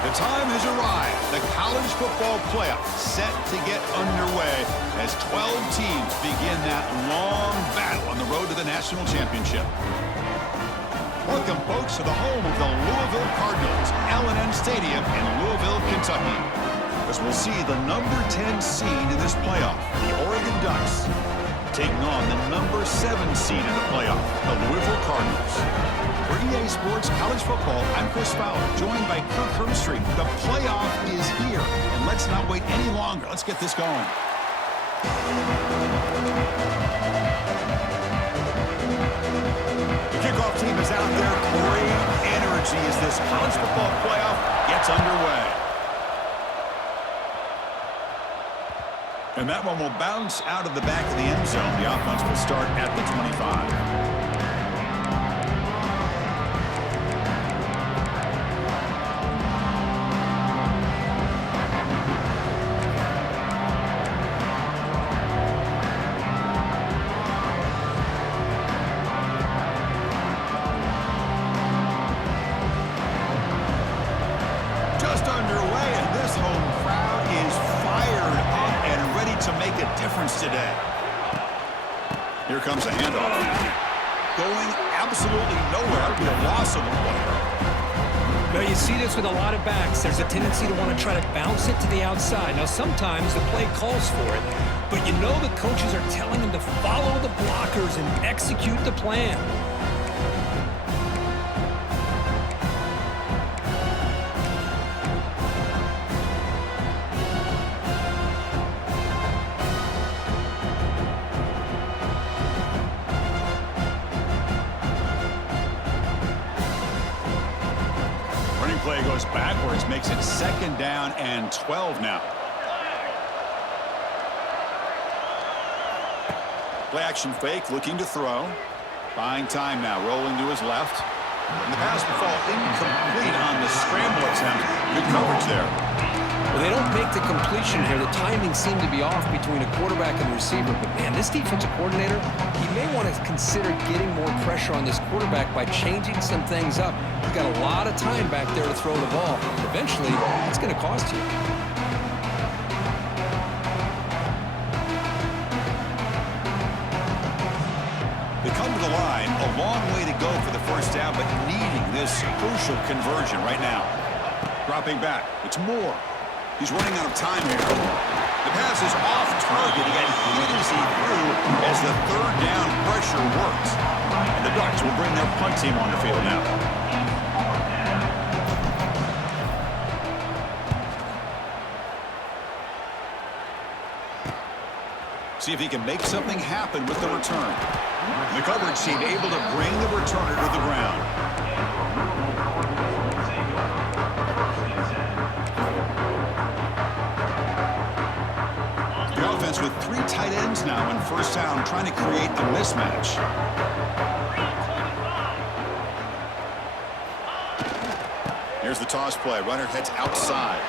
The time has arrived. The college football playoff set to get underway as 12 teams begin that long battle on the road to the national championship. Welcome, folks, to the home of the Louisville Cardinals, L&N Stadium in Louisville, Kentucky. As we'll see the number 10 seed in this playoff, the Oregon Ducks, taking on the number 7 seed in the playoff, the Louisville Cardinals. For EA Sports College Football, I'm Chris Fowler, joined by Kirk Hermstreet. The playoff is here, and let's not wait any longer. Let's get this going. The kickoff team is out there. Great energy as this college football playoff gets underway. And that one will bounce out of the back of the end zone. The offense will start at the 25. Today. Here comes a handoff. Going absolutely nowhere. The loss of the player. Well, you see this with a lot of backs. There's a tendency to want to try to bounce it to the outside. Now, sometimes the play calls for it, but you know the coaches are telling them to follow the blockers and execute the plan. Play goes backwards, makes it 2nd down and 12 now. Play action fake, looking to throw. Buying time now, rolling to his left. And the pass will fall incomplete on the scramble attempt. Good coverage there. Well, they don't make the completion here. The timing seemed to be off between a quarterback and the receiver. But, man, this defensive coordinator, he may want to consider getting more pressure on this quarterback by changing some things up. He's got a lot of time back there to throw the ball. Eventually, it's going to cost you. They come to the line, a long way to go for the first down, but needing this crucial conversion right now. Dropping back, it's Moore. He's running out of time here. The pass is off target. He got hit as he threw as the 3rd down pressure works. And the Ducks will bring their punt team on the field now. See if he can make something happen with the return. The coverage team able to bring the returner to the ground. The offense with 3 tight ends now in first down, trying to create a mismatch. Here's the toss play. Runner heads outside.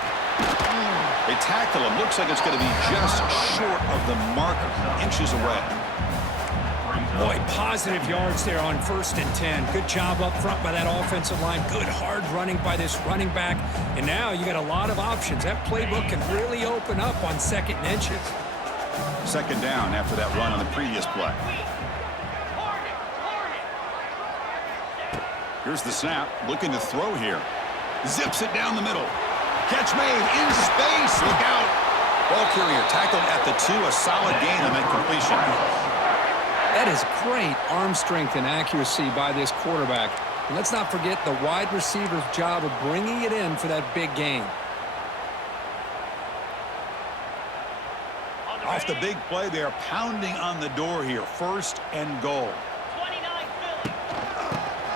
They tackle him. Looks like it's going to be just short of the marker, inches away. Boy, positive yards there on 1st and 10. Good job up front by that offensive line. Good hard running by this running back. And now you got a lot of options. That playbook can really open up on 2nd and inches. 2nd down after that run on the previous play. Here's the snap. Looking to throw here. Zips it down the middle. Catch made in space. Look out. Ball carrier tackled at the 2. A solid gain on that completion. That is great arm strength and accuracy by this quarterback. And let's not forget the wide receiver's job of bringing it in for that big gain. Off the big play, they are pounding on the door here. 1st and goal.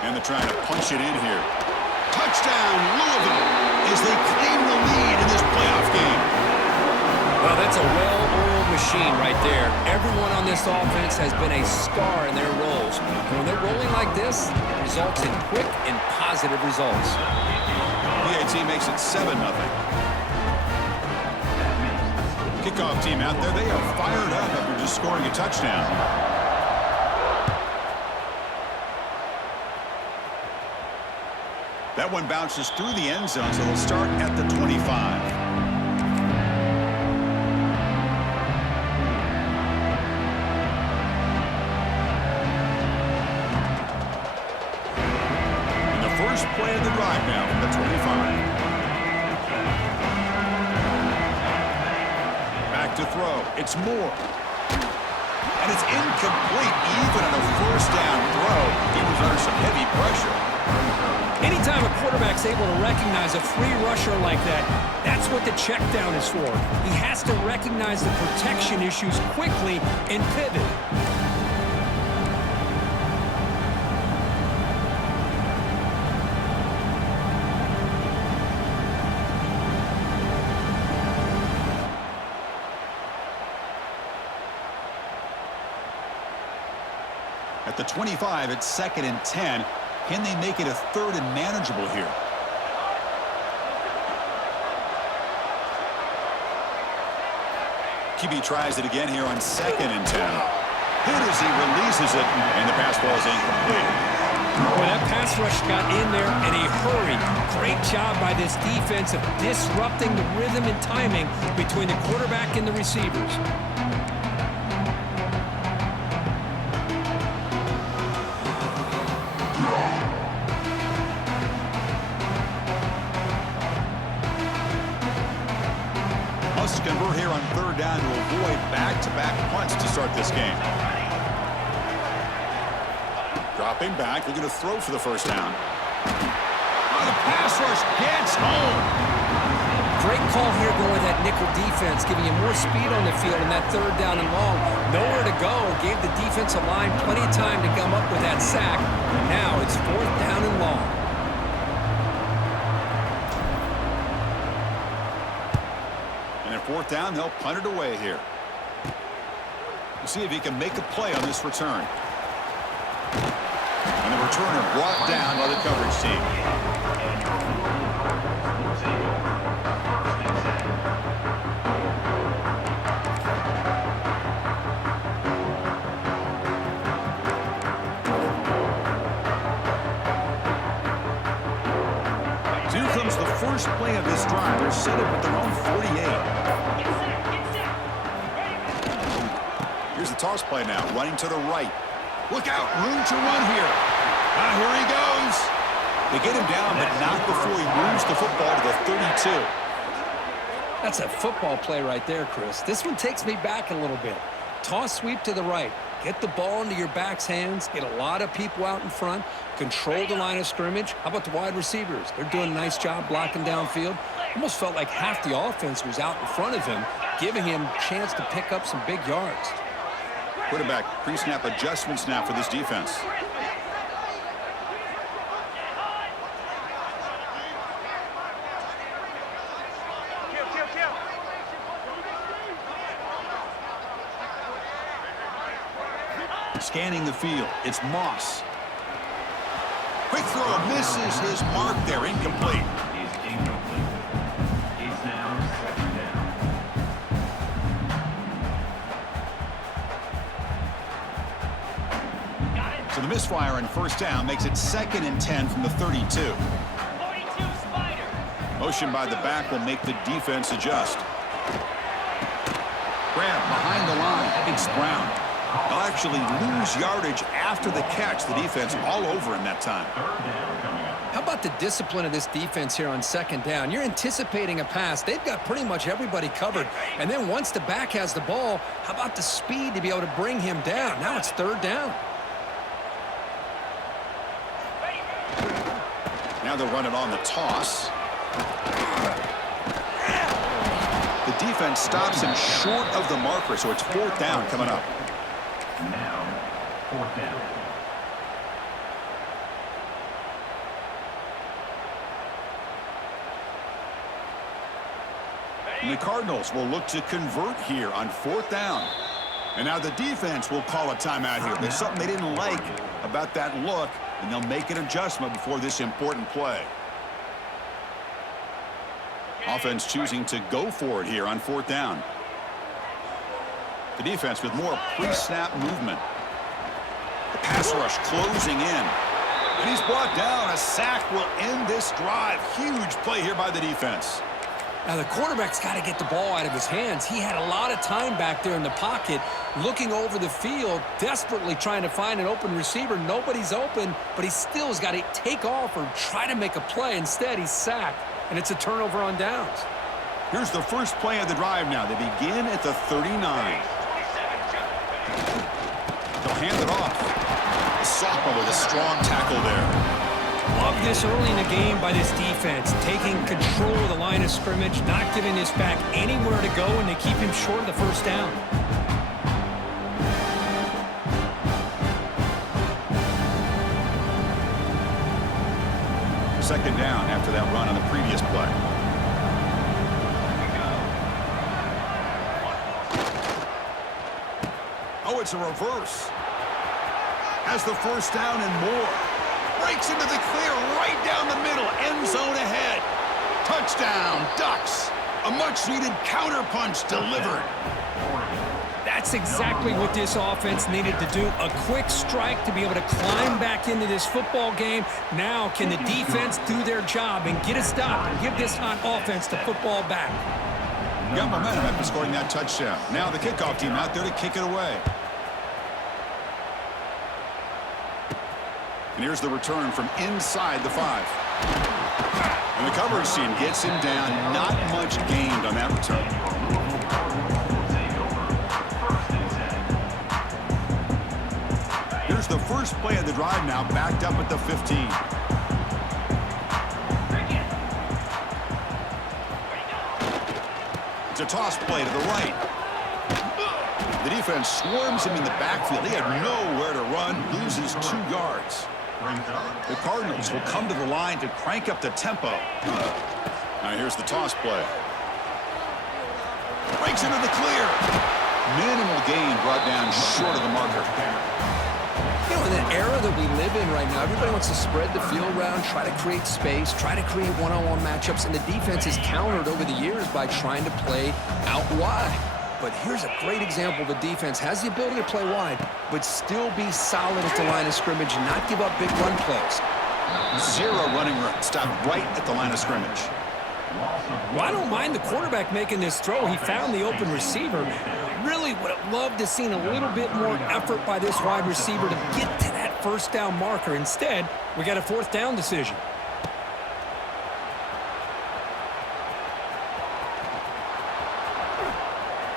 And they're trying to punch it in here. Touchdown, Louisville, as they claim the lead in this playoff game. Well, that's a well-oiled machine right there. Everyone on this offense has been a star in their roles. And when they're rolling like this, it results in quick and positive results. PAT makes it 7-0. Kickoff team out there, they are fired up after just scoring a touchdown. That one bounces through the end zone, so they'll start at the 25. Play of the drive now from the 25. Back to throw. It's Moore. And it's incomplete even on a first down throw. He was under some heavy pressure. Anytime a quarterback's able to recognize a free rusher like that, that's what the check down is for. He has to recognize the protection issues quickly and pivot. At the 25, it's 2nd and 10. Can they make it a 3rd and manageable here? QB tries it again here on 2nd and 10. Hit as he releases it, and the pass ball is incomplete. Boy, that pass rush got in there in a hurry. Great job by this defense of disrupting the rhythm and timing between the quarterback and the receivers. Must convert here on 3rd down to avoid back-to-back punts to start this game. Dropping back, looking to throw for the first down. Oh, the pass rush gets home. Great call here going with that nickel defense, giving you more speed on the field in that 3rd down and long. Nowhere to go. Gave the defensive line plenty of time to come up with that sack. And now it's 4th down and long. And at 4th down, they'll punt it away here. We'll see if he can make a play on this return. And the returner brought down by the coverage team. So here comes the first play of this drive. They're set up at their own 48. Here's the toss play now, running to the right. Look out, room to run here. Here he goes. They get him down, but not before he moves the football to the 32. That's a football play right there, Chris. This one takes me back a little bit. Toss sweep to the right. Get the ball into your back's hands. Get a lot of people out in front. Control the line of scrimmage. How about the wide receivers? They're doing a nice job blocking downfield. Almost felt like half the offense was out in front of him, giving him a chance to pick up some big yards. Quarterback pre-snap adjustments now for this defense. Scanning the field, it's Moss. Quick throw, misses his mark there, incomplete. So the misfire on 1st down makes it 2nd and 10 from the 32. Motion by the back will make the defense adjust. Grab behind the line. It's Brown. They'll actually lose yardage after the catch. The defense all over him that time. How about the discipline of this defense here on 2nd down? You're anticipating a pass. They've got pretty much everybody covered. And then once the back has the ball, how about the speed to be able to bring him down? Now it's 3rd down. Now they'll run it on the toss. The defense stops him short of the marker, so it's 4th down coming up. Now, 4th down. And the Cardinals will look to convert here on 4th down. And now the defense will call a timeout here. There's something they didn't like about that look, and they'll make an adjustment before this important play. Offense choosing to go for it here on 4th down. The defense with more pre-snap movement. The pass rush closing in. And he's brought down. A sack will end this drive. Huge play here by the defense. Now, the quarterback's got to get the ball out of his hands. He had a lot of time back there in the pocket, looking over the field, desperately trying to find an open receiver. Nobody's open, but he still has got to take off or try to make a play. Instead, he's sacked, and it's a turnover on downs. Here's the first play of the drive now. They begin at the 39. They'll hand it off. The sophomore with a strong tackle there. Love this early in the game by this defense, taking control of the line of scrimmage, not giving this back anywhere to go, and they keep him short of the first down. Second down after that run on the previous play. Oh, it's a reverse. Has the first down and more. Breaks into the clear right down the middle. End zone ahead. Touchdown, Ducks. A much-needed counterpunch delivered. That's exactly what this offense needed to do. A quick strike to be able to climb back into this football game. Now can the defense do their job and get a stop and give this hot offense the football back? Got momentum after scoring that touchdown. Now the kickoff team out there to kick it away. And here's the return from inside the 5. And the coverage team gets him down. Not much gained on that return. Here's the first play of the drive now, backed up at the 15. It's a toss play to the right. The defense swarms him in the backfield. He had nowhere to run, loses 2 yards. The Cardinals will come to the line to crank up the tempo. Now here's the toss play. Breaks into the clear. Minimal gain brought down short of the marker. You know, in the era that we live in right now, everybody wants to spread the field around, try to create space, try to create one-on-one matchups, and the defense is countered over the years by trying to play out wide. But here's a great example. The defense has the ability to play wide, but still be solid at the line of scrimmage and not give up big run plays. 0 running room. Stop right at the line of scrimmage. Well, I don't mind the quarterback making this throw. He found the open receiver. Really would have loved to seen a little bit more effort by this wide receiver to get to that first down marker. Instead, we got a 4th down decision.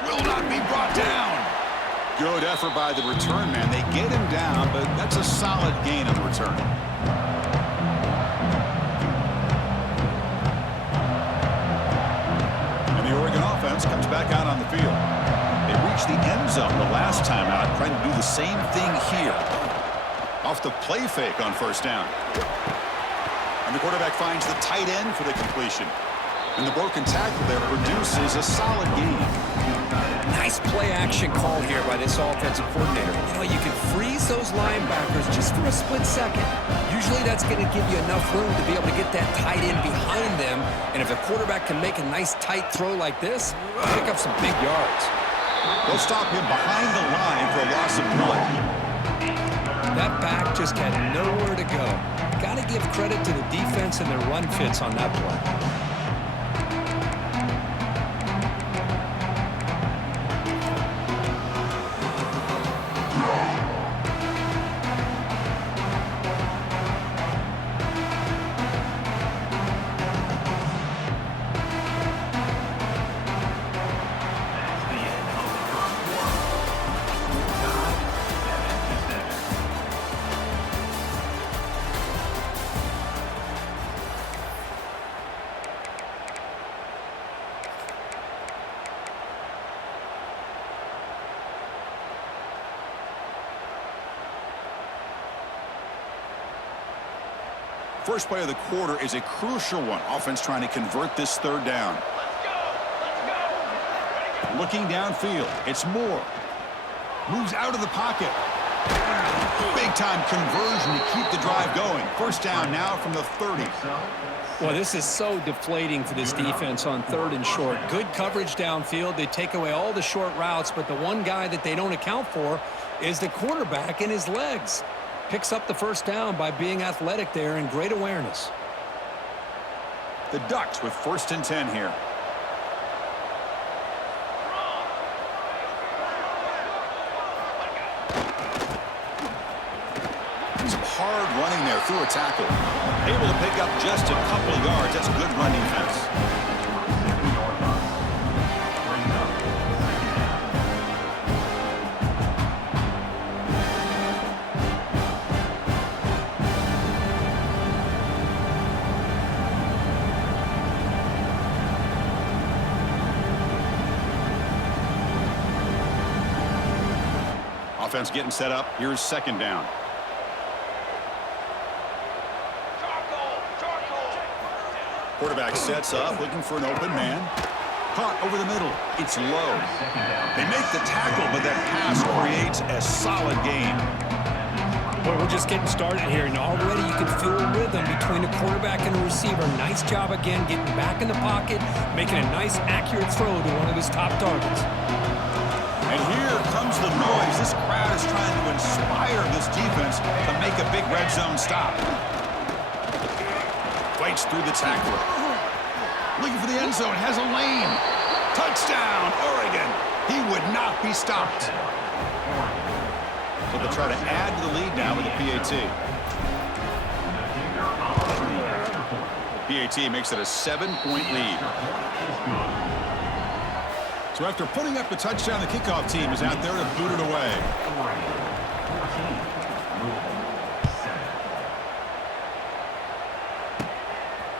Will not be brought down. Good effort by the return man. They get him down, but that's a solid gain on the return. And the Oregon offense comes back out on the field. They reached the end zone the last time out, trying to do the same thing here. Off the play fake on first down. And the quarterback finds the tight end for the completion. And the broken tackle there produces a solid gain. Nice play action call here by this offensive coordinator. You know, you can freeze those linebackers just for a split second. Usually that's going to give you enough room to be able to get that tight end behind them. And if the quarterback can make a nice tight throw like this, pick up some big yards. They'll stop him behind the line for a loss of 1. That back just had nowhere to go. Got to give credit to the defense and their run fits on that play. First play of the quarter is a crucial one. Offense trying to convert this 3rd down. Looking downfield. It's Moore. Moves out of the pocket. Big-time conversion to keep the drive going. First down now from the 30. Well, this is so deflating for this defense on 3rd and short. Good coverage downfield. They take away all the short routes, but the one guy that they don't account for is the quarterback and his legs. Picks up the first down by being athletic there and great awareness. The Ducks with 1st and 10 here. Some hard running there through a tackle. Able to pick up just a couple of yards. That's good run defense. Offense getting set up. Here's 2nd down. Quarterback sets up, looking for an open man. Caught over the middle. It's low. They make the tackle, but that pass creates a solid gain. Boy, we're just getting started here, and already you can feel a rhythm between the quarterback and the receiver. Nice job again getting back in the pocket, making a nice, accurate throw to one of his top targets. And here comes the noise. This crowd is trying to inspire this defense to make a big red zone stop. Waits through the tackler. Looking for the end zone. Has a lane. Touchdown, Oregon. He would not be stopped. So they'll try to add to the lead now with the PAT. PAT makes it a 7-point lead. So after putting up the touchdown, the kickoff team is out there to boot it away.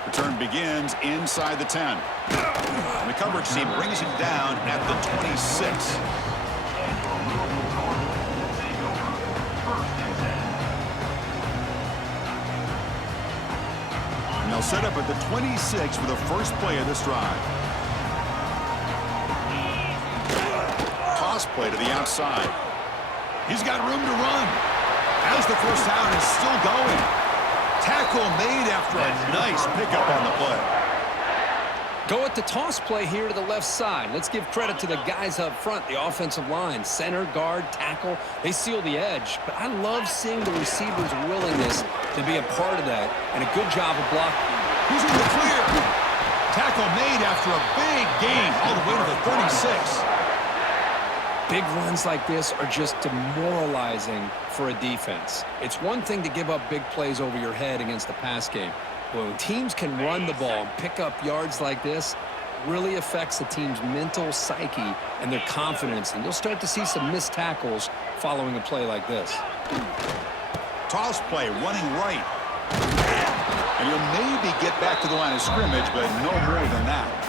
Return begins inside the 10. The coverage team brings him down at the 26. And they'll set up at the 26 for the first play of this drive. Toss play to the outside. He's got room to run. As the first down is still going. Tackle made after a nice pickup on the play. Go at the toss play here to the left side. Let's give credit to the guys up front, the offensive line, center, guard, tackle. They seal the edge. But I love seeing the receiver's willingness to be a part of that, and a good job of blocking. He's in the clear. Tackle made after a big gain all the way to the 36. Big runs like this are just demoralizing for a defense. It's one thing to give up big plays over your head against the pass game. But when teams can run the ball and pick up yards like this, it really affects the team's mental psyche and their confidence. And you'll start to see some missed tackles following a play like this. Toss play, running right. And he'll maybe get back to the line of scrimmage, but no more than that.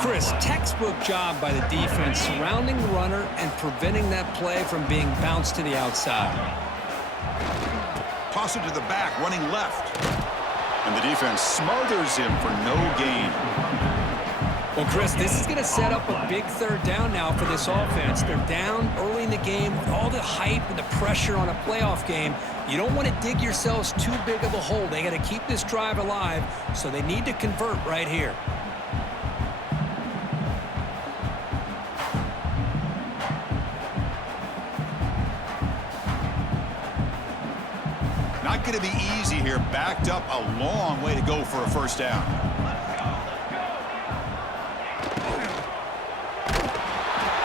Chris, textbook job by the defense surrounding the runner and preventing that play from being bounced to the outside. Toss it to the back, running left. And the defense smothers him for no gain. Well, Chris, this is going to set up a big 3rd down now for this offense. They're down early in the game with all the hype and the pressure on a playoff game. You don't want to dig yourselves too big of a hole. They got to keep this drive alive, so they need to convert right here. Not going to be easy here. Backed up a long way to go for a first down.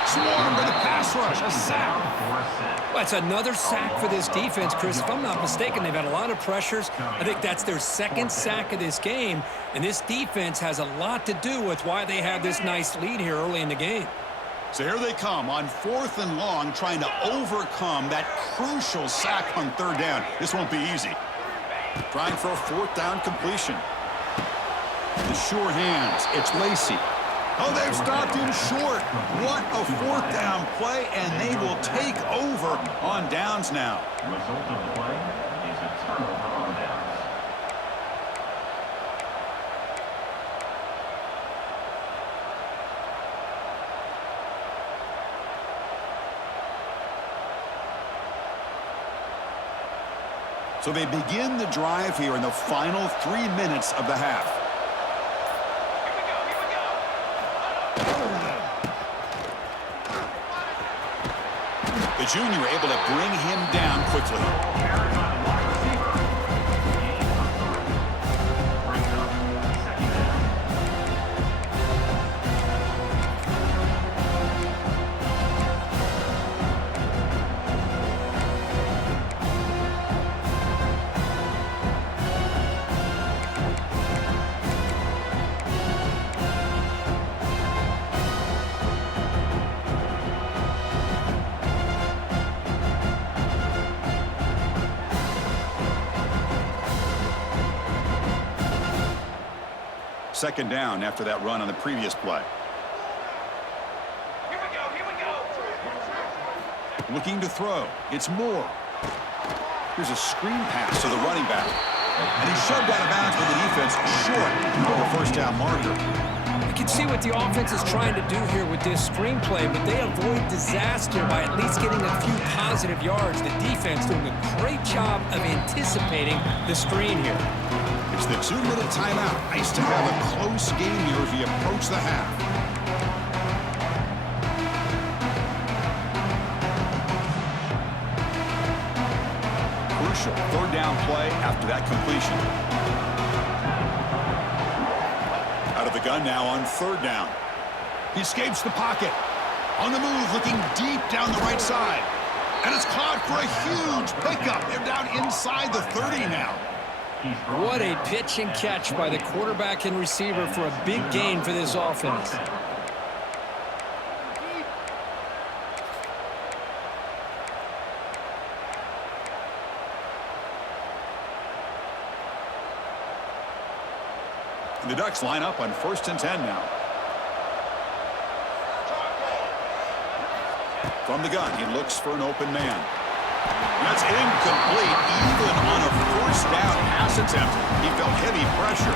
Swarmed by the pass rush. A sack. Well, it's another sack for this defense, Chris. If I'm not mistaken, they've had a lot of pressures. I think that's their 2nd sack of this game. And this defense has a lot to do with why they have this nice lead here early in the game. So here they come on 4th and long, trying to overcome that crucial sack on 3rd down. This won't be easy. Trying for a 4th down completion. The sure hands. It's Lacey. Oh, they've stopped him short. What a 4th down play, and they will take over on downs now. The result of the play is a turnover on downs. So they begin the drive here in the final 3 minutes of the half. The junior able to bring him down quickly. Second down after that run on the previous play. Here we go. Looking to throw. It's Moore. Here's a screen pass to the running back. And he's shoved out of bounds with the defense short of the first down marker. You can see what the offense is trying to do here with this screenplay, but they avoid disaster by at least getting a few positive yards. The defense doing a great job of anticipating the screen here. It's the 2-minute timeout. Nice to have a close game here as we approach the half. Crucial third down play after that completion. Out of the gun now on third down. He escapes the pocket. On the move, looking deep down the right side. And it's caught for a huge pickup. They're down inside the 30 now. What a pitch and catch by the quarterback and receiver for a big gain for this offense. The Ducks line up on 1st and 10 now. From the gun, he looks for an open man. That's incomplete, even on a first down pass attempt. He felt heavy pressure.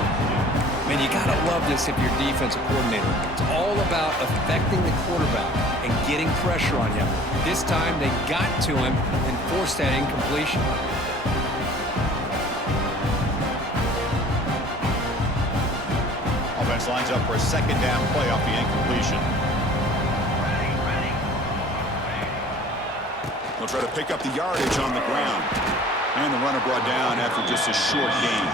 Man, you got to love this if you're defensive coordinator. It's all about affecting the quarterback and getting pressure on him. This time, they got to him and forced that incompletion. Offense lines up for a second down play off the incompletion. They'll try to pick up the yardage on the ground. And the runner brought down after just a short gain.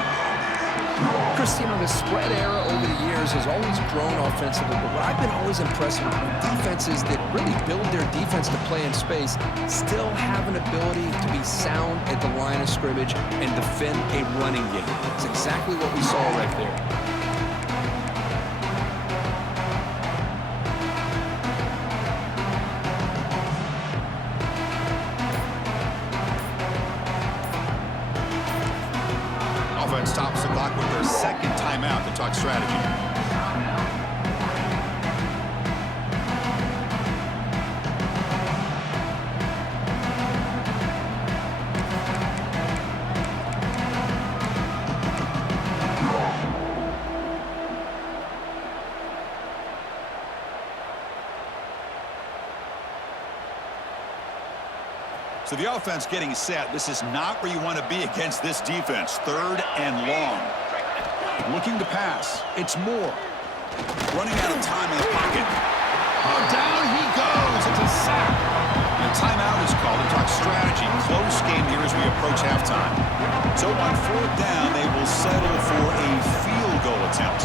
Chris, you know, the spread era over the years has always grown offensively, but what I've been always impressed with defenses that really build their defense to play in space still have an ability to be sound at the line of scrimmage and defend a running game. It's exactly what we saw right there. Stops the clock with their second timeout to talk strategy. So the offense getting set. This is not where you want to be against this defense. 3rd and long. Looking to pass. It's Moore. Running out of time in the pocket. Oh, down he goes. It's a sack. And a timeout is called to talk strategy. Close game here as we approach halftime. So on 4th down, they will settle for a field goal attempt.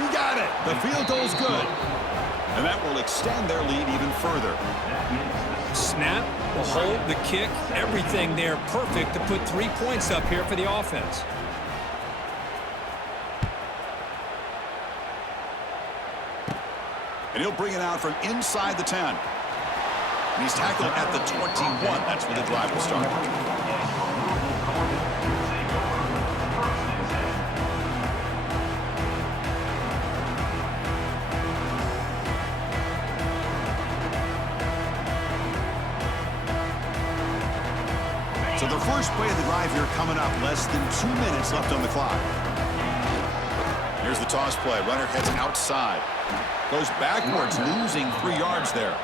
He got it. The field goal's good. And that will extend their lead even further. Snap, the hold, the kick, everything there perfect to put 3 points up here for the offense. And he'll bring it out from inside the 10. And he's tackled at the 21. That's where the drive will start. So the first play of the drive here coming up. Less than 2 minutes left on the clock. Here's the toss play. Runner heads outside. Goes backwards, losing 3 yards there.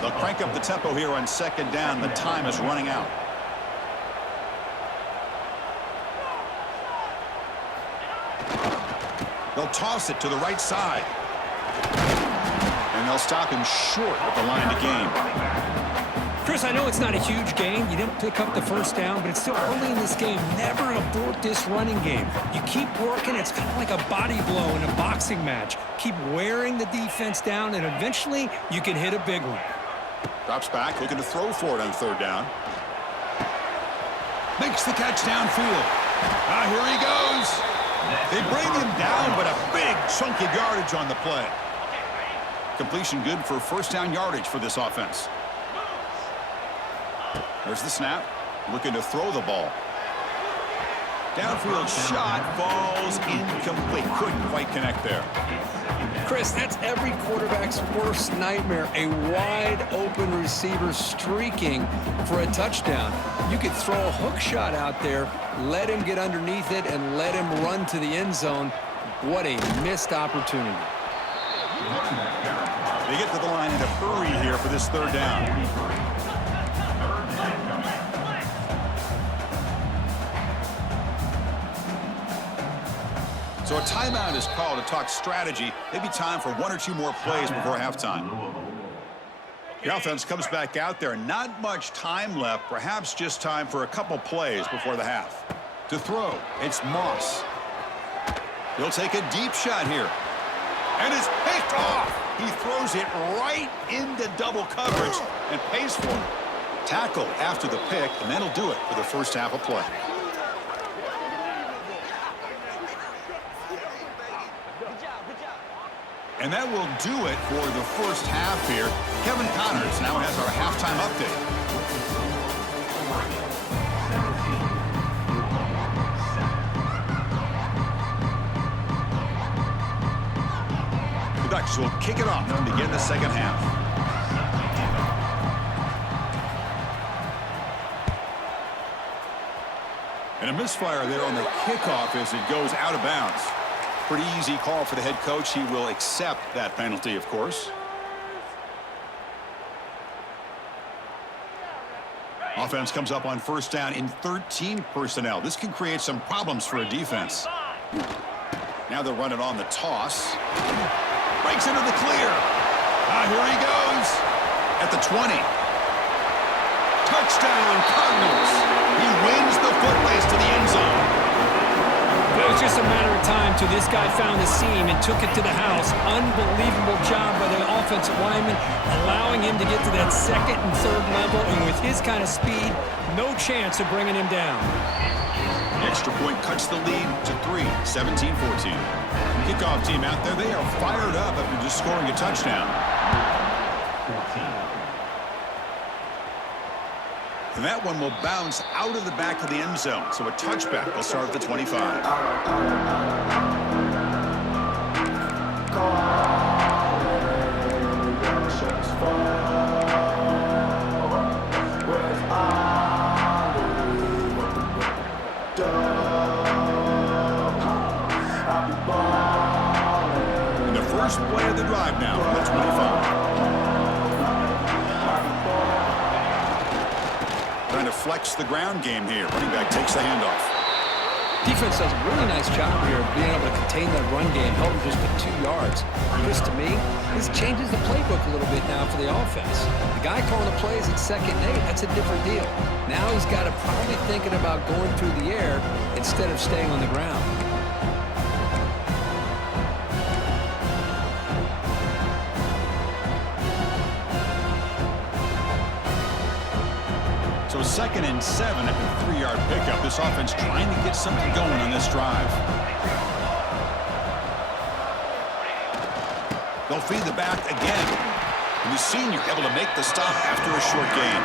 They'll crank up the tempo here on 2nd down. The time is running out. They'll toss it to the right side. And and they'll stop him short at the line to gain. Chris, I know it's not a huge gain. You didn't pick up the first down, but it's still early in this game. Never abort this running game. You keep working. It's kind of like a body blow in a boxing match. Keep wearing the defense down, and eventually you can hit a big one. Drops back, looking to throw for it on third down. Makes the catch downfield. Here he goes. They bring him down, but a big chunk of yardage on the play. Completion good for first down yardage for this offense. There's the snap. Looking to throw the ball. Downfield shot falls incomplete. Couldn't quite connect there. Chris, that's every quarterback's worst nightmare. A wide open receiver streaking for a touchdown. You could throw a hook shot out there, let him get underneath it, and let him run to the end zone. What a missed opportunity. They get to the line in a hurry here for this third down. So a timeout is called to talk strategy. Maybe time for one or two more plays before halftime. The offense comes back out there. Not much time left. Perhaps just time for a couple plays before the half. To throw, it's Moss. He'll take a deep shot here. And it's picked off. He throws it right into double coverage and pays for it. Tackle after the pick, and that'll do it for the first half of play. And that will do it for the first half here. Kevin Connors now has our halftime update. The Ducks will kick it off to begin the second half. And a misfire there on the kickoff as it goes out of bounds. Pretty easy call for the head coach. He will accept that penalty, of course. Offense comes up on first down in 13 personnel. This can create some problems for a defense. Now they'll run it on the toss. Breaks into the clear. Here he goes. At the 20. Touchdown, Cardinals. He wins the foot race to the end zone. It was just a matter of time till this guy found the seam and took it to the house. Unbelievable job by the offensive lineman, allowing him to get to that second and third level, and with his kind of speed, no chance of bringing him down. The extra point cuts the lead to 3, 17-14. Kickoff team out there, they are fired up after just scoring a touchdown. And that one will bounce out of the back of the end zone. So a touchback will start at the 25. And the first play of the drive now on the 25. Trying to flex the ground game here. Running back takes the handoff. Defense does a really nice job here of being able to contain that run game, held him just to 2 yards. Chris, to me, this changes the playbook a little bit now for the offense. The guy calling the plays at 2nd and 8, that's a different deal. Now he's got to probably thinking about going through the air instead of staying on the ground. So 2nd and 7 after the 3-yard pickup. This offense trying to get something going on this drive. They'll feed the back again. And the senior able to make the stop after a short gain.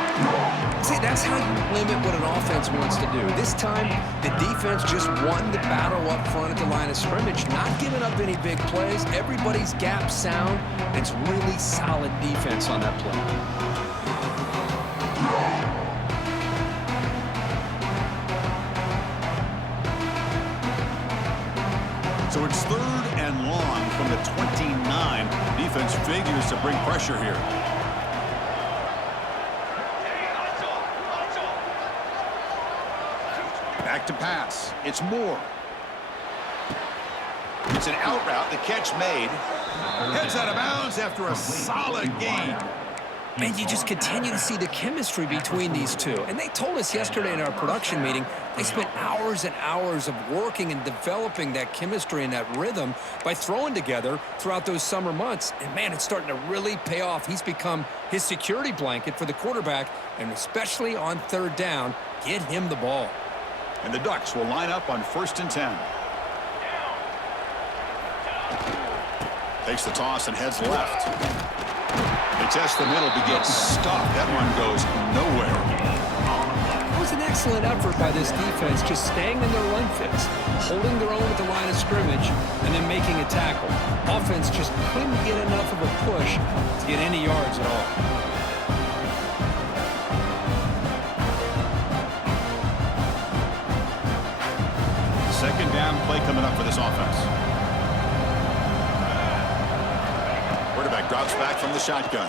See, that's how you limit what an offense wants to do. This time, the defense just won the battle up front at the line of scrimmage, not giving up any big plays. Everybody's gap sound. It's really solid defense on that play. So it's 3rd and long from the 29. Defense figures to bring pressure here. Back to pass. It's Moore. It's an out route. The catch made. Heads out of bounds after a solid gain. And you just continue to see the chemistry between these two. And they told us yesterday in our production meeting, they spent hours and hours of working and developing that chemistry and that rhythm by throwing together throughout those summer months. And, man, it's starting to really pay off. He's become his security blanket for the quarterback, and especially on third down, get him the ball. And the Ducks will line up on 1st and 10. Takes the toss and heads left. They test the middle to get stopped. That one goes nowhere. It was an excellent effort by this defense, just staying in their run fits, holding their own at the line of scrimmage, and then making a tackle. Offense just couldn't get enough of a push to get any yards at all. Second down play coming up for this offense. Quarterback drops back from the shotgun.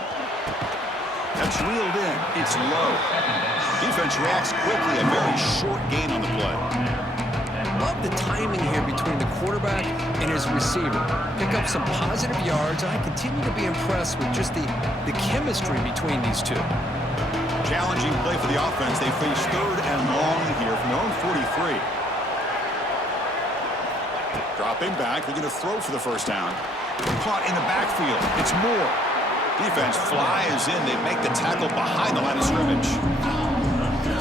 That's reeled in. It's low. Defense reacts quickly. A very short gain on the play. Love the timing here between the quarterback and his receiver. Pick up some positive yards, and I continue to be impressed with just the chemistry between these two. Challenging play for the offense. They face 3rd and long here from their own 43. Dropping back. They're going to throw for the first down. Caught in the backfield. It's Moore. Defense flies in. They make the tackle behind the line of scrimmage.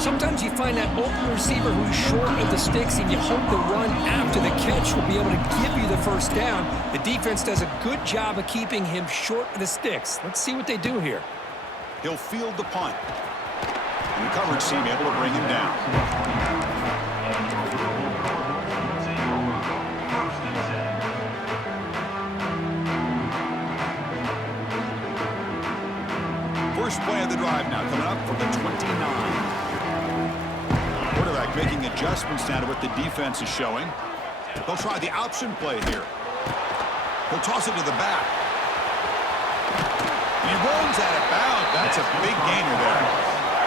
Sometimes you find that open receiver who's short of the sticks, and you hope the run after the catch will be able to give you the first down. The defense does a good job of keeping him short of the sticks. Let's see what they do here. He'll field the punt. And the coverage team able to bring him down. First play of the drive now coming up from the 29. Quarterback making adjustments now to what the defense is showing. They'll try the option play here. He'll toss it to the back. He runs out of bounds. That's a big gainer there.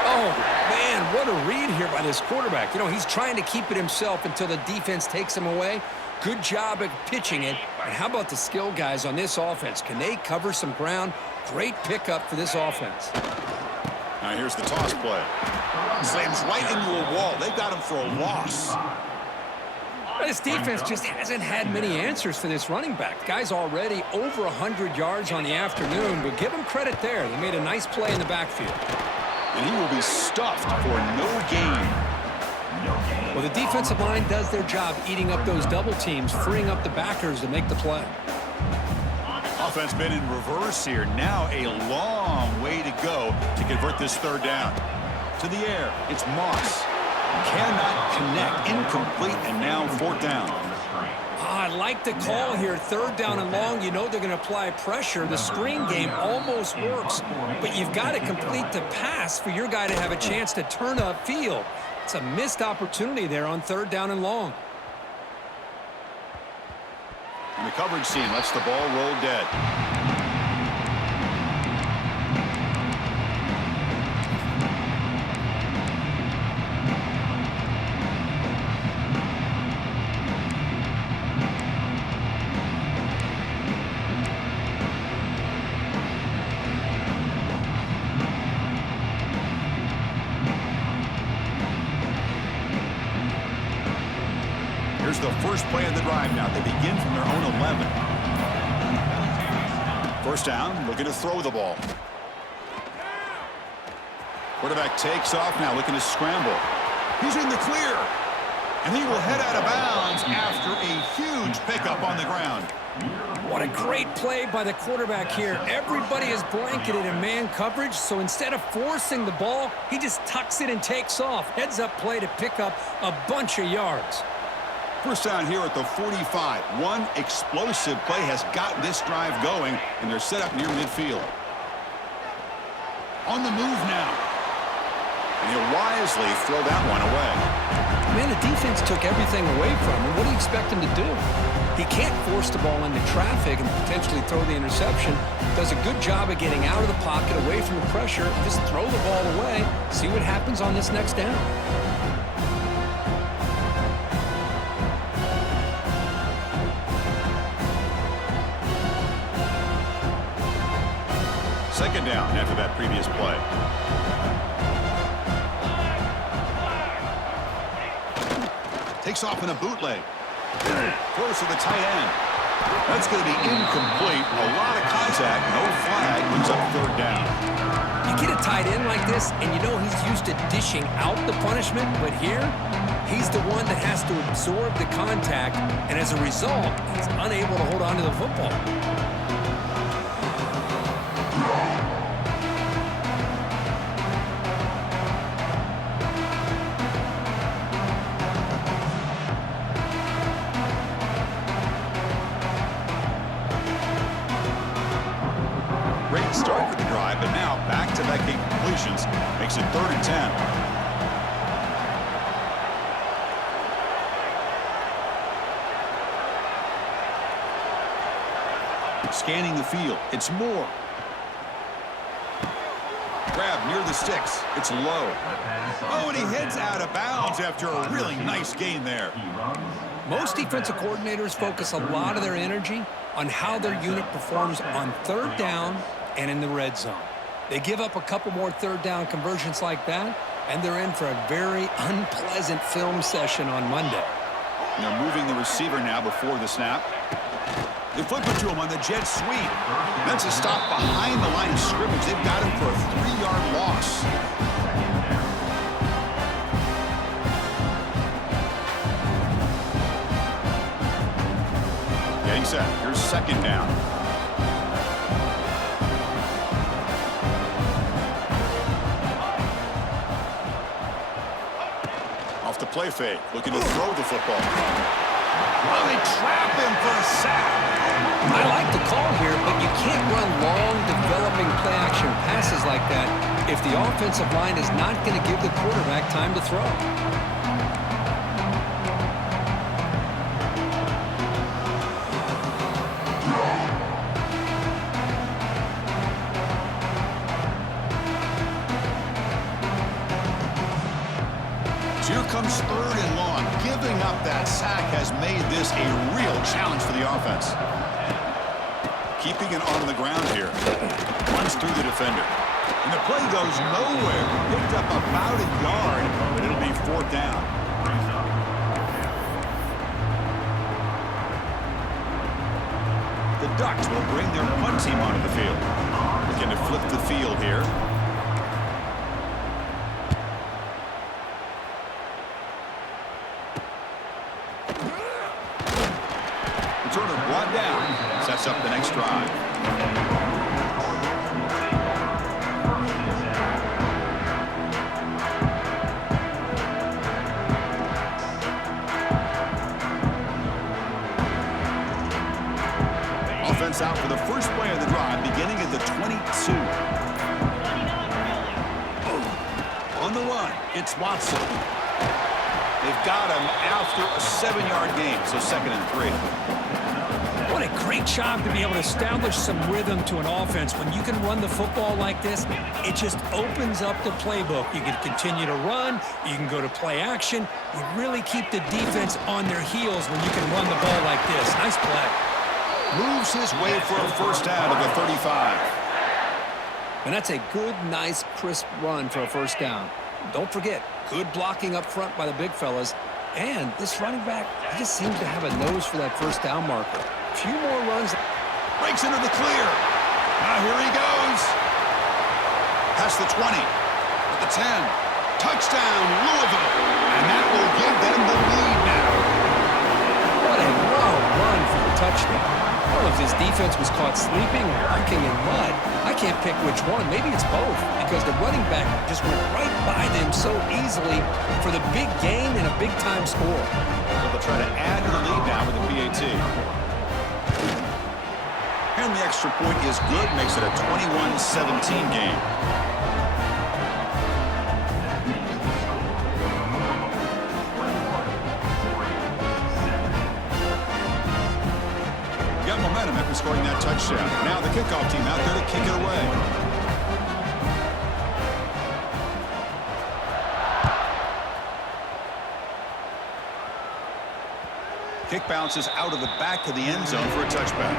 Oh, man, what a read here by this quarterback. You know, he's trying to keep it himself until the defense takes him away. Good job at pitching it. And how about the skill guys on this offense? Can they cover some ground? Great pickup for this offense. Now here's the toss play. Slams right into a wall. They got him for a loss. This defense just hasn't had many answers for this running back. Guy's already over 100 yards on the afternoon, but give him credit there. They made a nice play in the backfield. And he will be stuffed for no gain. Well, the defensive line does their job eating up those double teams, freeing up the backers to make the play. Offense been in reverse here. Now a long way to go to convert this 3rd down. To the air, it's Moss. Cannot connect, incomplete, and now 4th down. I like the call here. 3rd down and long, you know they're going to apply pressure. The screen game almost works, but you've got to complete the pass for your guy to have a chance to turn upfield. It's a missed opportunity there on 3rd down and long. And the coverage team lets the ball roll dead. Here's the first play of the drive now. They begin from their own 11. First down, looking to throw the ball. Quarterback takes off now, looking to scramble. He's in the clear. And he will head out of bounds after a huge pickup on the ground. What a great play by the quarterback here. Everybody is blanketed in man coverage, so instead of forcing the ball, he just tucks it and takes off. Heads up play to pick up a bunch of yards. First down here at the 45. One explosive play has got this drive going, and they're set up near midfield. On the move now. And he'll wisely throw that one away. Man, the defense took everything away from him. What do you expect him to do? He can't force the ball into traffic and potentially throw the interception. Does a good job of getting out of the pocket, away from the pressure. Just throw the ball away. See what happens on this next down. Second down after that previous play. Takes off in a bootleg. Throws to the tight end. That's going to be incomplete. A lot of contact. No flag. Brings up third down. You get a tight end like this, and you know he's used to dishing out the punishment, but here, he's the one that has to absorb the contact, and as a result, he's unable to hold on to the football. Great start for the drive, but now back-to-back completions makes it 3rd and 10. Scanning the field. It's Moore. Grab near the sticks. It's low. Oh, and he heads out of bounds after a really nice gain there. Most defensive coordinators focus a lot of their energy on how their unit performs on 3rd down and in the red zone. They give up a couple more 3rd down conversions like that, and they're in for a very unpleasant film session on Monday. They're moving the receiver now before the snap. They flip it to him on the jet sweep. That's a stop behind the line of scrimmage. They've got him for a 3-yard loss. Getting set. Here's second down. Off the play fake. Looking to throw the football. Oh, they trap him for a sack. I like the call here, but you can't run long, developing play-action passes like that if the offensive line is not going to give the quarterback time to throw. So here comes 3rd and long. Giving up that sack has made this a real challenge for the offense. Keeping it on the ground here. Runs through the defender. And the play goes nowhere. Picked up about a yard, but it'll be 4th down. The Ducks will bring their punt team onto the field. Looking to flip the field here. Returner brought down. Sets up the next drive. Offense out for the first play of the drive, beginning at the 22. On the run, it's Watson. They've got him after a 7-yard gain, so 2nd and 3. What a great job to be able to establish some rhythm to an offense. When you can run the football like this, it just opens up the playbook. You can continue to run. You can go to play action. You really keep the defense on their heels when you can run the ball like this. Nice play. Moves his way for a first down to the 35. And that's a good, nice, crisp run for a first down. Don't forget, good blocking up front by the big fellas. And this running back, he just seems to have a nose for that first down marker. A few more runs. Breaks into the clear. Now here he goes. Past the 20. At the 10. Touchdown, Louisville. And that will give them the lead now. What a long run for the touchdown. I don't know if his defense was caught sleeping or walking in mud. I can't pick which one. Maybe it's both, because the running back just went right by them so easily for the big gain and a big-time score. So they'll try to add to the lead now with the PAT. And the extra point is good, makes it a 21-17 game. Got momentum after scoring that touchdown. Now the kickoff team out there to kick it away. Kick bounces out of the back of the end zone for a touchback.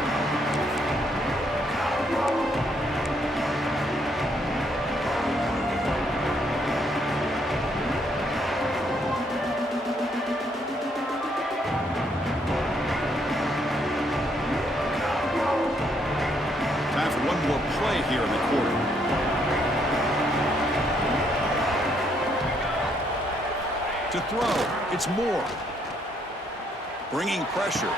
here in the quarter. To throw, it's Moore. Bringing pressure.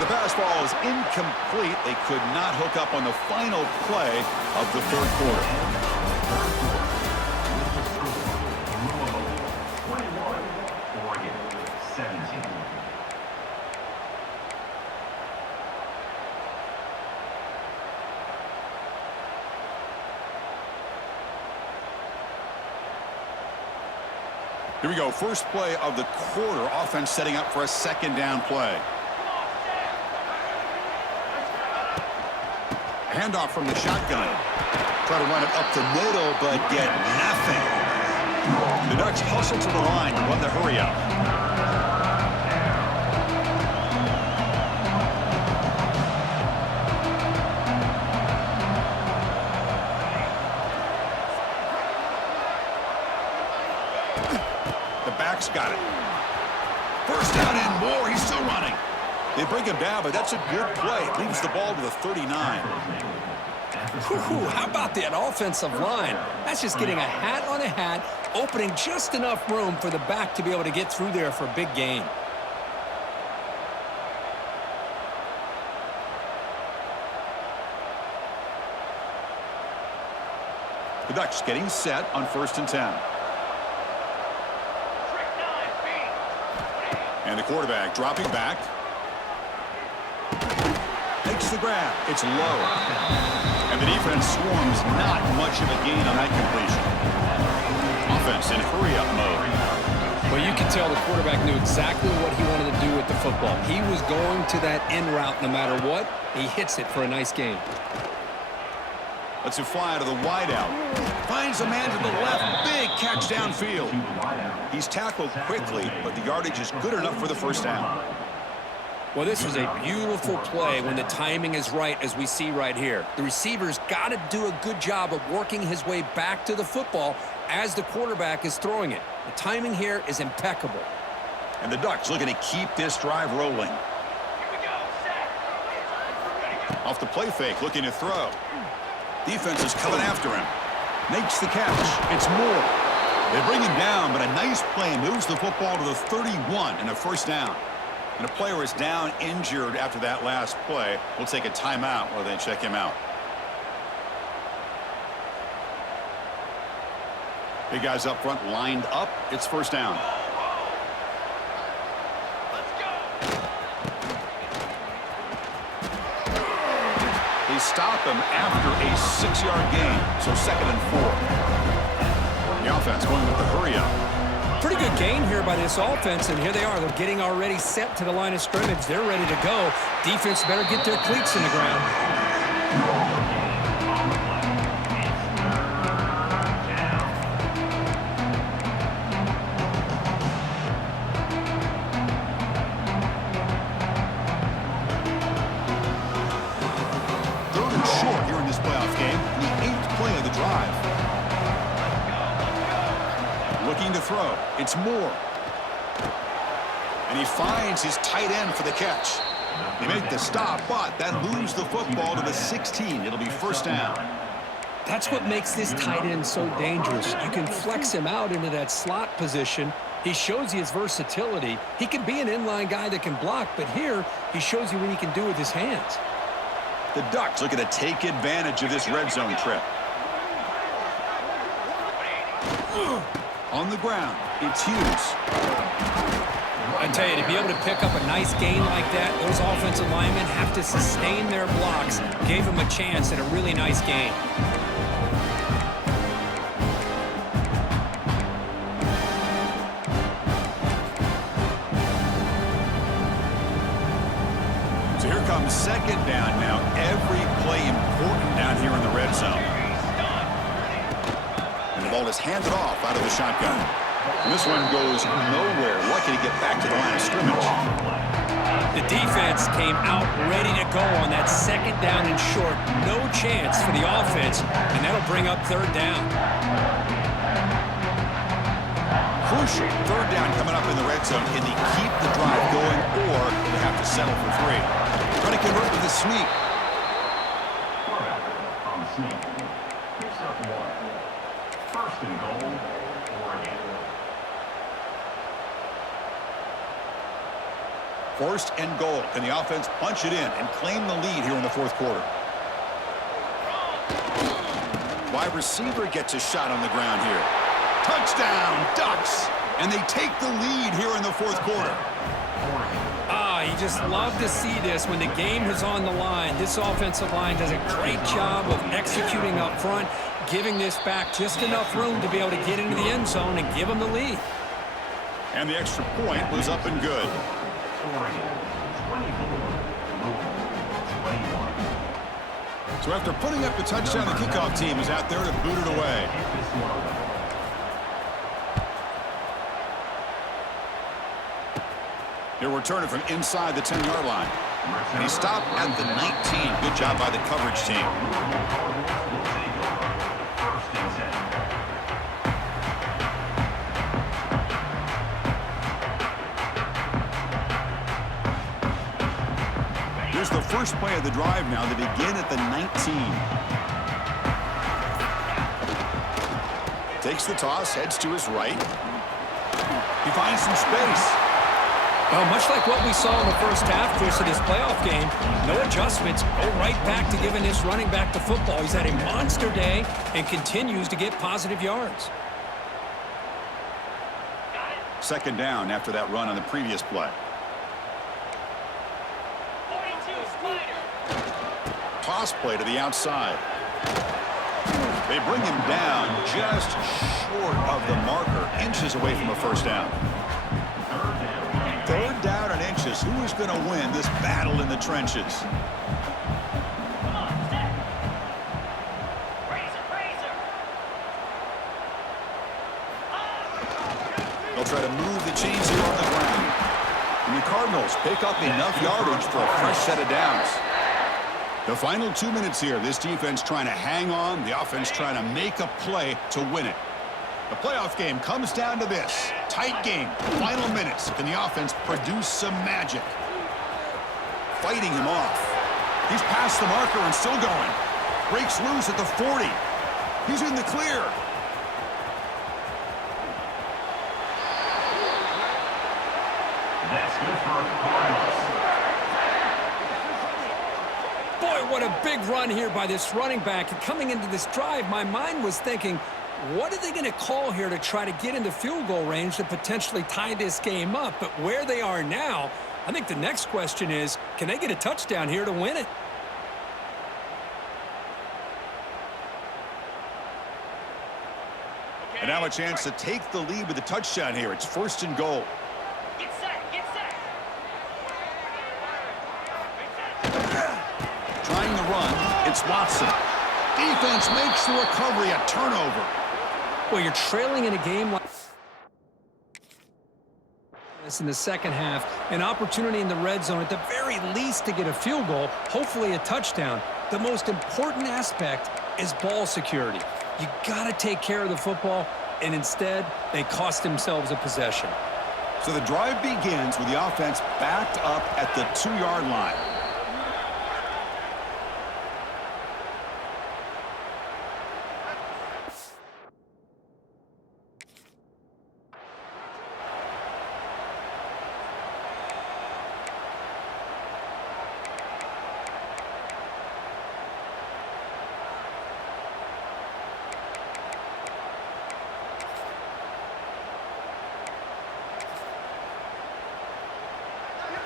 The pass ball is incomplete. They could not hook up on the final play of the third quarter. 21, Oregon, 17. Here we go. First play of the quarter. Offense setting up for a second down play. Handoff from the shotgun. Try to run it up the middle, but get nothing. The Ducks hustle to the line to run the hurry up. The back's got it. First down and more. He's still running. They bring him down, but that's a good play. Leaves the ball to the 39. How about that offensive line? That's just getting a hat on a hat, opening just enough room for the back to be able to get through there for a big gain. The Ducks getting set on 1st and 10. And the quarterback dropping back. Makes the grab. It's low. And the defense swarms. Not much of a gain on that completion. Offense in hurry-up mode. Well, you can tell the quarterback knew exactly what he wanted to do with the football. He was going to that in route no matter what. He hits it for a nice gain. Lets it fly to the wideout. Finds a man to the left. Big catch downfield. He's tackled quickly, but the yardage is good enough for the first down. Well, this was a beautiful play when the timing is right, as we see right here. The receiver's got to do a good job of working his way back to the football as the quarterback is throwing it. The timing here is impeccable. And the Ducks looking to keep this drive rolling. Off the play fake, looking to throw. Defense is coming after him. Makes the catch. It's Moore. They bring him down, but a nice play moves the football to the 31 and a first down. And a player is down injured after that last play. We'll take a timeout while they check him out. Big guys up front lined up. It's first down. They stop him after a 6-yard gain. So 2nd and 4. The offense going with the hurry up. Pretty good gain here by this offense, and here they are. They're getting already set to the line of scrimmage. They're ready to go. Defense better get their cleats in the ground. Third and short here in this playoff game. The 8th play of the drive. Looking to throw. It's Moore. And he finds his tight end for the catch. They make the stop, but that moves the football to the 16. It'll be first down. That's what makes this tight end so dangerous. You can flex him out into that slot position. He shows you his versatility. He can be an inline guy that can block, but here he shows you what he can do with his hands. The Ducks looking to take advantage of this red zone trip. On the ground, it's Hughes. I tell you, to be able to pick up a nice gain like that, those offensive linemen have to sustain their blocks. Gave him a chance at a really nice gain. So here comes second down now. Every play important down here in the red zone. And the ball is handed off out of the shotgun. And this one goes nowhere. Lucky to get back to the line of scrimmage. The defense came out ready to go on that second down and short. No chance for the offense, and that'll bring up third down. Crucial third down coming up in the red zone. Can they keep the drive going, or they have to settle for 3? Trying to convert with a sneak. On the sneak. First and goal. Can the offense punch it in and claim the lead here in the fourth quarter? Wide receiver gets a shot on the ground here. Touchdown, Ducks! And they take the lead here in the fourth quarter. You just love to see this when the game is on the line. This offensive line does a great job of executing up front, giving this back just enough room to be able to get into the end zone and give them the lead. And the extra point was up and good. So after putting up the touchdown, the kickoff team is out there to boot it away. He'll return it from inside the 10-yard line. And he stopped at the 19. Good job by the coverage team. Here's the first play of the drive now. They begin at the 19. Takes the toss, heads to his right. He finds some space. Well, much like what we saw in the first half, Chris, of this playoff game, no adjustments, go right back to giving this running back the football. He's had a monster day and continues to get positive yards. Second down after that run on the previous play. Toss play to the outside. They bring him down just short of the marker, inches away from a first down. Third down and inches. Who is going to win this battle in the trenches? They'll try to move the chains here on the ground. And the Cardinals pick up enough yardage for a fresh set of downs. The final 2 minutes here. This defense trying to hang on. The offense trying to make a play to win it. The playoff game comes down to this. Tight game. Final minutes. Can the offense produce some magic? Fighting him off. He's past the marker and still going. Breaks loose at the 40. He's in the clear. That's good for the Cardinals. Boy, what a big run here by this running back. And coming into this drive, my mind was thinking, what are they going to call here to try to get into field goal range to potentially tie this game up? But where they are now, I think the next question is, can they get a touchdown here to win it? And now a chance to take the lead with a touchdown here. It's first and goal. Get set, get set. Trying the run. It's Watson. Defense makes the recovery, a turnover. Well, you're trailing in a game like this in the second half. An opportunity in the red zone at the very least to get a field goal, hopefully a touchdown. The most important aspect is ball security. You got to take care of the football, and instead, they cost themselves a possession. So the drive begins with the offense backed up at the 2-yard line.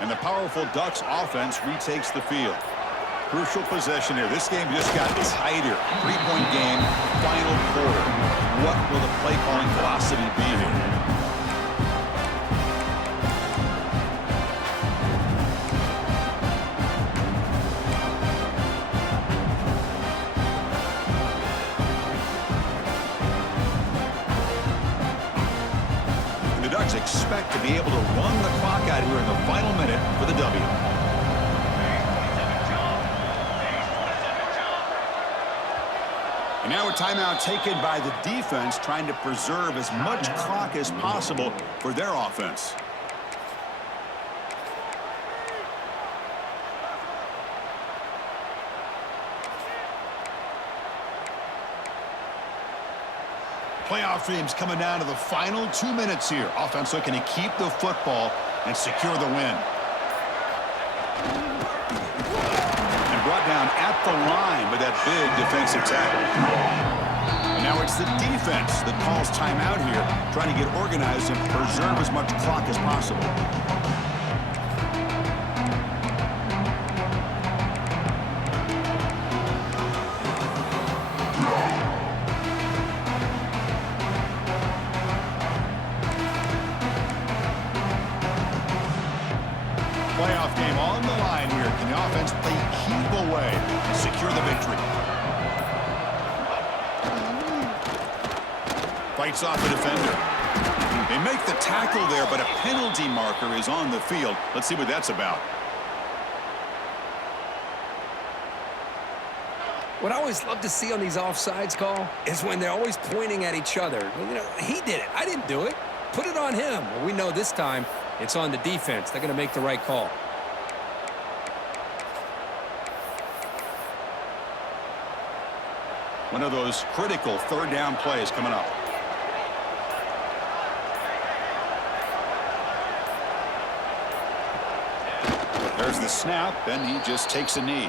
And the powerful Ducks offense retakes the field. Crucial possession here. This game just got tighter. 3-point game, final quarter. What will the play calling philosophy be here? Expect to be able to run the clock out here in the final minute for the W. And now a timeout taken by the defense, trying to preserve as much clock as possible for their offense. Playoff teams coming down to the final 2 minutes here. Offense looking to keep the football and secure the win. And brought down at the line with that big defensive tackle. And now it's the defense that calls timeout here, trying to get organized and preserve as much clock as possible. Playoff game on the line here. Can the offense play keep away and secure the victory? Fights off a defender. They make the tackle there, but a penalty marker is on the field. Let's see what that's about. What I always love to see on these offsides call is when they're always pointing at each other. You know, he did it. I didn't do it. Put it on him. Well, we know this time it's on the defense. They're going to make the right call. One of those critical third down plays coming up. There's the snap, and he just takes a knee.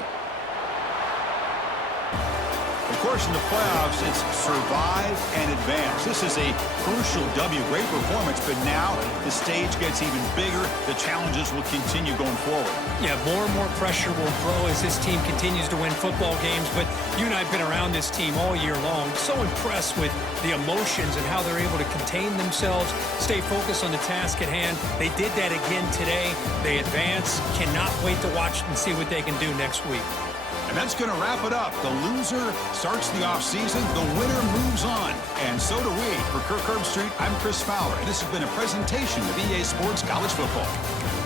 Of course, in the playoffs, it's survive and advance. This is a crucial W. Great performance, but now the stage gets even bigger. The challenges will continue going forward. Yeah, more and more pressure will grow as this team continues to win football games. But you and I have been around this team all year long. So impressed with the emotions and how they're able to contain themselves, stay focused on the task at hand. They did that again today. They advance. Cannot wait to watch and see what they can do next week. And that's going to wrap it up. The loser starts the offseason. The winner moves on. And so do we. For Kirk Herbstreit, I'm Chris Fowler. And this has been a presentation of EA Sports College Football.